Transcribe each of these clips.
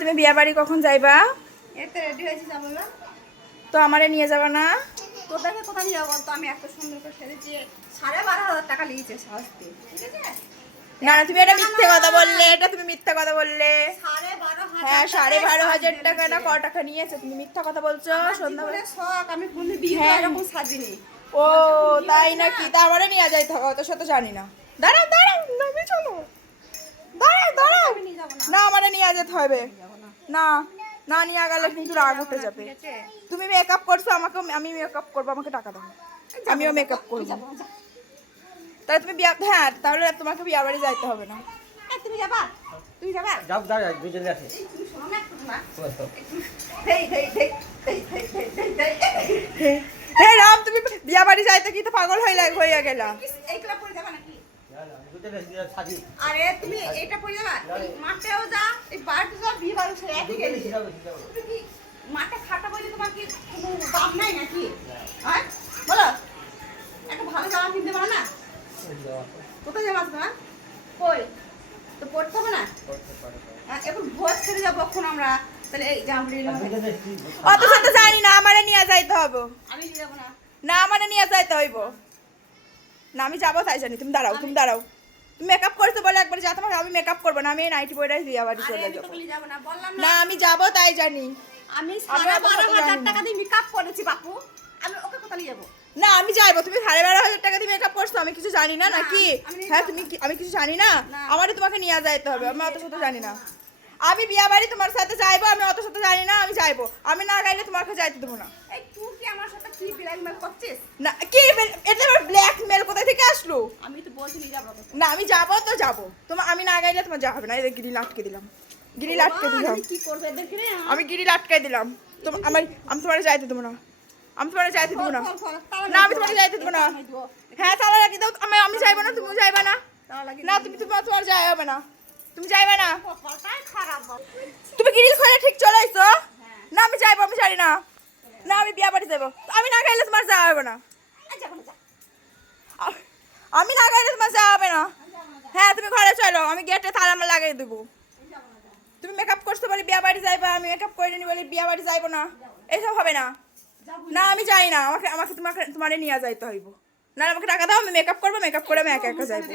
তুমি বিয়া বাড়ি কখন যাইবা? এতে রেডি হয়েছি যাবো না। তো আমারে নিয়ে যাবা না? তোদেরকে কোথায় নিয়ে যাবো বলতো? আমি এত সুন্দর করে সেরেছি, 12,500 টাকা লিয়েছে সাজতে, ঠিক আছে? না না, তুমি এটা মিথ্যে কথা বললে, এটা তুমি মিথ্যে কথা বললে। 12,500 হ্যাঁ, 12,500 টাকা না ক টাকা নিয়েছে? তুমি মিথ্যা কথা বলছো। সন্ধ্যাবেলা শখ, আমি কোনো বিয়ে হ্যাঁ। এরকম সাজিনি। ও তাই নাকি? তা আমারে নিয়ে যাইতে হবে, অত শত জানি না। দাঁড়াও দাঁড়াও, নামি চলো। দাঁড়াও দাঁড়াও, আমি নিয়ে যাবো না। না আমারে নিয়ে যেতে হবে। যাবো না। না না, নিয়ে গেলে কিন্তু রাগ উঠে যাবে। ঠিক আছে? তুমি মেকআপ করছো, আমাকে আমি মেকআপ করবো, আমাকে টাকা দাও, আমিও মেকআপ করবো। যাবো না, যা। তাহলে তুমি বিয়া, হ্যাঁ তাহলে তোমাকে বিয়া বাড়ি যাইতে হবে না। এই, তুমি যাবা? তুমি যাবা? যাও দাঁড়া দুজনে আছে। এই, তুমি শোনো না একটু না? হেই, হেই, হেই, হেই, হেই, হেই, হেই, হেই। হে রাম, তুমি বিয়া বাড়ি যাইতে কি তো পাগল হইয়া গেলা? এইগুলা পরে যাবা নাকি? দুজনে সাজি। আরে তুমি এটা পরে যাবা? এই মাঠেও যা, এই বাড়িতে যা, বিয়ে বাড়ি সে একই গেলি। তুমি কি মাঠে খাটা বলে তোমার কি কোনো দাম নাই নাকি? হ্যাঁ বলো, একটা ভালো জামা কিনতে পারো না? কোথায় যাবা তোমার? কই তো পড়তে হবে না? এখন ভোজ খেতে যাবো এখন আমরা, তাহলে এই জামা অত শত জানি না, আমারে নিয়ে যাইতে হবে। আমি নিয়ে যাবো না। না আমারে নিয়ে যাইতে হইব না, আমি যাবো তাই জানি। তুমি দাঁড়াও, তুমি দাঁড়াও। তুমি মেকআপ করছো বলে একবার যা, তোমাকে আমি মেকআপ করবো না, আমি এই নাইটি পরে বিয়া বাড়ি আরে চলে আমি যাবো। তোকে নিয়ে যাবো না, বললাম না না। আমি যাবো তাই জানি। আমি আমি অত শত 12,500 জানি না। টাকা দিয়ে মেকআপ করেছি বাপু, আমি ওকে কোথায় নিয়ে যাবো? না আমি যাইবো। তুমি 12,500 টাকা দিয়ে মেকআপ করছো, আমি কিছু জানি না না, নাকি? আমি হ্যাঁ যাবো তুমি না। আমি কিছু জানি না? না। আমারই তোমাকে নিয়ে যাইতে হবে, আমি অত শত জানি না। আমি বিয়া বাড়ি তোমার সাথে যাইবো, আমি অত শত জানি না, আমি যাইবো। আমি না গাইলে তোমাকে যাইতে দেবো না। এই তুই কি আমার সাথে কি ব্ল্যাকমেল করছিস? না কি এটা ব্ল্যাকমেল কোথা থেকে আসলো? আমি তো বলছি নিয়ে যাবো ওকে। না আমি যাবো তো যাবো, তোমার আমি না গাইলে তোমার যা হবে না। এই গিরিল আটকে দিলাম, গিরিল আটকে বাবা, দিলাম, আমি কি করবো এদেরকে রে? আমি গিরিল আটকে দিলাম। তোমার আমি তোমার যাইতে দেবো না, আমি তোমার যাইতে দেবো না। না আমি তোমাকে যাইতে দেবো না। হ্যাঁ তালা লাগিয়ে দাও। আমি যাইবো না, তুমিও যাইবা না। না তুমি তোমার যাই হবে না, তুমি যাইবে না। কপালটাই খারাপ বাবা। তুমি গিরিল খুলে ঠিক চলে আইছো। না আমি যাইবো, আমি জানি না। না আমি বিয়া বাড়ি যাবো, আমি না গাইলে তোমার যাওয়া হবে না। এই যাবো না, যা। আমি না গাইলে তোমার যাওয়া হবে না। হ্যাঁ তুমি ঘরে চলো, আমি গেটে তালা লাগিয়ে দেবো। তুমি মেকআপ করতে বলি বিয়া বাড়ি যাইবা, আমি মেকআপ করে নি বলি বিয়া বাড়ি যাইবো না, এইসব হবে না। না আমি যাই না, আমাকে আমাকে তোমারে নিয়ে যাইতে হইব। না আমাকে টাকা দাও, আমি মেকআপ করবো, মেকআপ করে আমি একা একা যাইবো।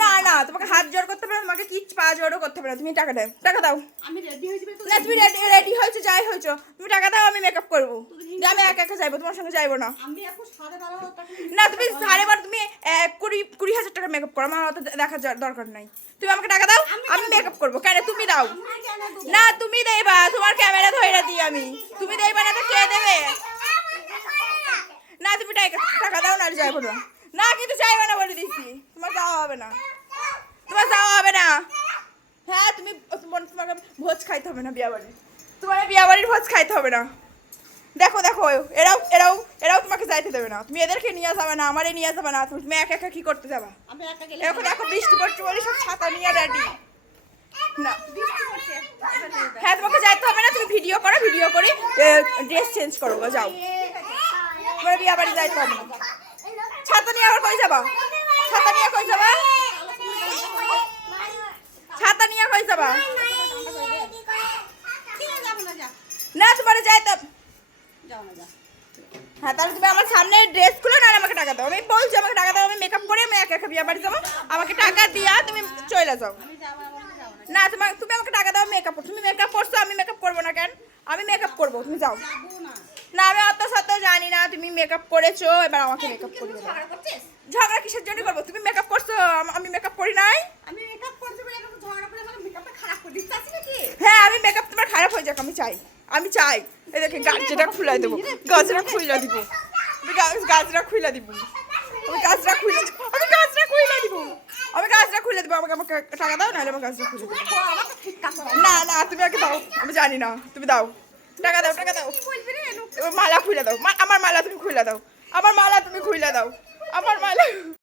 না না, তোমাকে হাত জোর করতে হবে না, তোমাকে কি পা জোরও করতে হবে না। তুমি টাকা দাও, টাকা দাও। আমি রেডি হয়ে যাবে তো? না তুমি রেডি হয়েছো, যাই হয়েছো, তুমি টাকা দাও, আমি মেকআপ করবো। যে আমি একা একা যাইবো, তোমার সঙ্গে যাইবো না। আমি এখন 12,500 টাকা না তুমি 12,500, তুমি 20,000 টাকা মেকআপ করো, আমার অত দেখার দরকার নাই। তুমি আমাকে টাকা দাও, আমি মেকআপ করবো। কেন তুমি দাও? আমি কেন দেবো? না তুমি দেবা, তোমার ক্যামেরা ধরে দিই আমি। তুমি দেবা না তো কে দেবে? না তুমি টাকা দাও, না যাইবো না। না কিন্তু যাইবে না বলে দিচ্ছি, তোমার যাওয়া হবে না, তোমার যাওয়া হবে না। হ্যাঁ তুমি তোমাকে ভোজ খাইতে হবে না বিয়া বাড়ি, তোমার বিয়া বাড়ির ভোজ খাইতে হবে না। দেখো দেখো, এরাও এরাও এরাও তোমাকে যাইতে দেবে না। তুমি এদেরকে নিয়ে যাবে না, আমারে নিয়ে যাবে না। তুমি একা একা কি করতে যাবা? আমি একা গেলে এখন দেখো বৃষ্টি পড়ছে বলে সব ছাতা নিয়ে রেডি। না বৃষ্টি পড়ছে, এটা নিয়ে যাবে। হ্যাঁ তোমাকে যাইতে হবে না, তুমি ভিডিও করো, ভিডিও করে ড্রেস চেঞ্জ করো, যাও। তোমার বিয়া বাড়ি যাইতে হবে না। ছাতা নিয়ে আবার কই যাবা? ছাতা নিয়ে কই যাবা? ছাতা নিয়ে কই যাবা? ঠিক আছে, যাবো না, যা। না তোমার যাইতে। যাও না, যা। হ্যাঁ তাহলে তুমি আমার সামনে ড্রেস খুলে না আমাকে টাকা দাও। আমি বলছি আমাকে টাকা দাও, আমি মেকআপ করে আমি একা একা বিয়া বাড়ি যাবো। আমাকে টাকা দিয়া তুমি চলে যাও। আমি যাবো না, বলতে যাবো না। না তুমি আমাকে টাকা দাও, মেকআপ করো। তুমি মেকআপ করছো, আমি মেকআপ করবো না কেন? আমি মেকআপ করবো, তুমি যাও। যাবো না। না আমি অত শত জানি না, তুমি মেকআপ করেছো, এবার আমাকে মেকআপ তুই কি করিয়ে দাও। ঝগড়া করছিস? ঝগড়া কিসের জন্য করবো? তুমি মেকআপ করছো, আমি মেকআপ করি নাই। আমি মেকআপ করতে বলে এখন ঝগড়া করে আমার মেকআপটা খারাপ করে দিতে চাচ্ছি নাকি? হ্যাঁ আমি মেকআপ তোমার খারাপ হয়ে যাক, আমি চাই, আমি চাই। এই দেখে গাছটা খুলে দেবো, গাছটা খুলে দিব, গাছটা খুলে দিব, আমি গাছটা খুলে দিব, আমি গাছটা খুলে দিব, আমি গাছটা খুলে দিব। আমাকে আমাকে টাকা দাও, নাহলে আমার গাছটা খুলে দেবো। ও, আমাকে ঠিক কাজ করে। না না তুমি আগে দাও, আমি জানি না, তুমি দাও, টাকা দাও, টাকা দাও। কি বলবি রে? মালা খুলে দাও, আমার মালা তুমি খুলে দাও, আমার মালা তুমি খুলে দাও, আমার মালা।